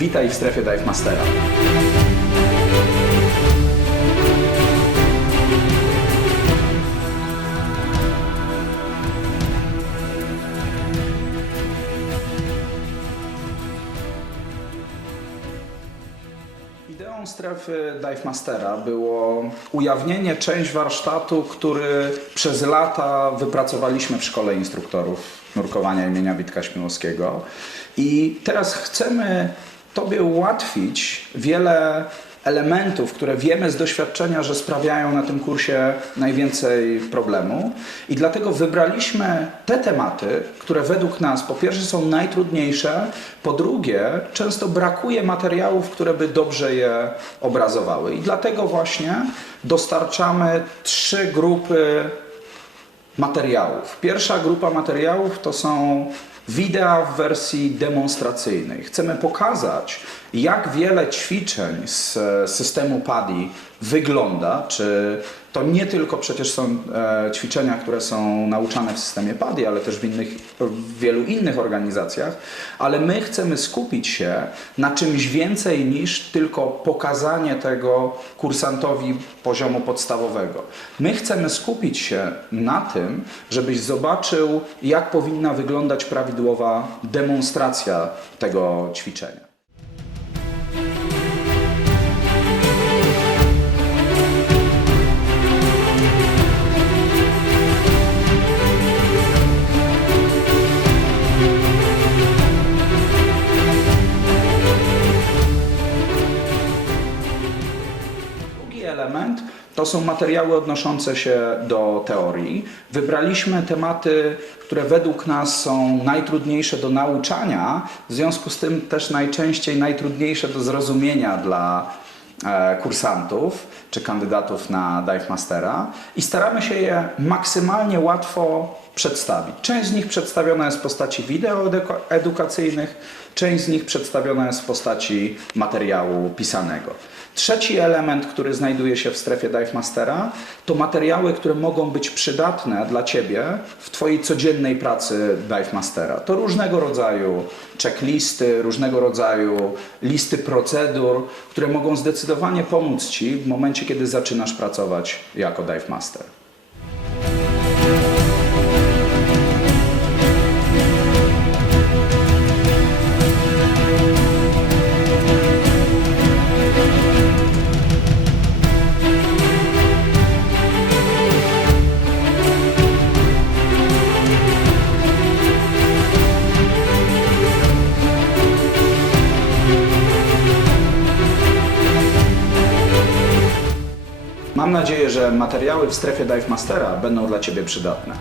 Witaj w strefie Dive Mastera. Ideą strefy Dive Mastera było ujawnienie część warsztatu, który przez lata wypracowaliśmy w szkole instruktorów nurkowania imienia Witka Śmiłowskiego. I teraz chcemy Tobie ułatwić wiele elementów, które wiemy z doświadczenia, że sprawiają na tym kursie najwięcej problemu. I dlatego wybraliśmy te tematy, które według nas po pierwsze są najtrudniejsze, po drugie często brakuje materiałów, które by dobrze je obrazowały. I dlatego właśnie dostarczamy trzy grupy materiałów. Pierwsza grupa materiałów to są wideo w wersji demonstracyjnej. Chcemy pokazać, jak wiele ćwiczeń z systemu PADI wygląda, czy to nie tylko przecież są e, ćwiczenia, które są nauczane w systemie PADI, ale też w, innych, w wielu innych organizacjach, ale my chcemy skupić się na czymś więcej niż tylko pokazanie tego kursantowi poziomu podstawowego. My chcemy skupić się na tym, żebyś zobaczył, jak powinna wyglądać prawidłowa demonstracja tego ćwiczenia. Element to są materiały odnoszące się do teorii. Wybraliśmy tematy, które według nas są najtrudniejsze do nauczania, w związku z tym też najczęściej najtrudniejsze do zrozumienia dla kursantów czy kandydatów na Dive Mastera i staramy się je maksymalnie łatwo przedstawić. Część z nich przedstawiona jest w postaci wideo eduka- edukacyjnych, część z nich przedstawiona jest w postaci materiału pisanego. Trzeci element, który znajduje się w strefie Dive Mastera, to materiały, które mogą być przydatne dla Ciebie w Twojej codziennej pracy Dive Mastera. To różnego rodzaju checklisty, różnego rodzaju listy procedur, które mogą zdecydowanie pomóc Ci w momencie, kiedy zaczynasz pracować jako Dive Master. Mam nadzieję, że materiały w strefie Dive Mastera będą dla Ciebie przydatne.